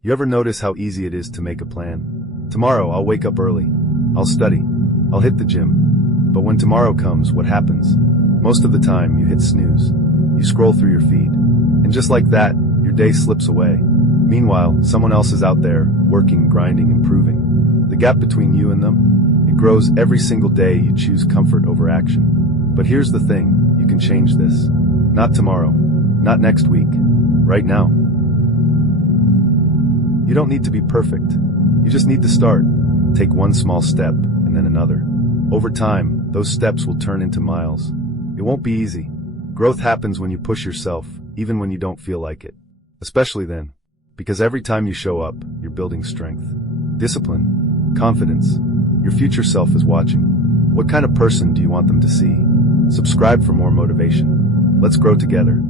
You ever notice how easy it is to make a plan? Tomorrow, I'll wake up early. I'll study. I'll hit the gym. But when tomorrow comes, what happens? Most of the time, you hit snooze. You scroll through your feed. And just like that, your day slips away. Meanwhile, someone else is out there, working, grinding, improving. The gap between you and them? It grows every single day you choose comfort over action. But here's the thing, you can change this. Not tomorrow. Not next week. Right now. You don't need to be perfect. You just need to start. Take one small step, and then another. Over time, those steps will turn into miles. It won't be easy. Growth happens when you push yourself, even when you don't feel like it. Especially then. Because every time you show up, you're building strength. Discipline. Confidence. Your future self is watching. What kind of person do you want them to see? Subscribe for more motivation. Let's grow together.